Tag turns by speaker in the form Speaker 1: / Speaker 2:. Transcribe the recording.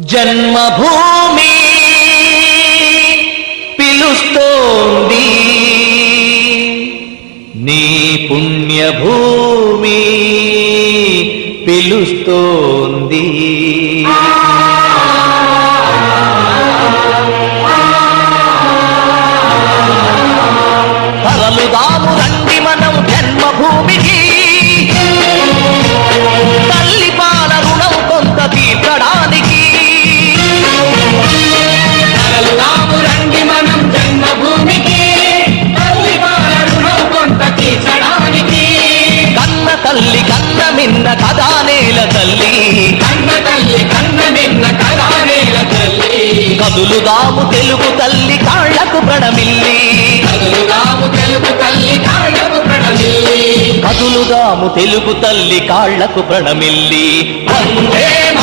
Speaker 1: జన్మభూమి పిలుస్తోంది. నీ పుణ్యభూమి పిలుస్తోంది. తరలుదాము రండి మనం కన్న మిన్న కదా నేల తల్లి.
Speaker 2: కన్న తల్లి కన్న నిన్న కరానేల తల్లి.
Speaker 1: కదులుదాము తెలుగు తల్లి కాళ్ళకు ప్రణమిల్లి.
Speaker 2: తెలుగు తల్లి ప్రణమిల్లి.
Speaker 1: కదులుదాము తెలుగు తల్లి కాళ్ళకు ప్రణమిల్లి. వందే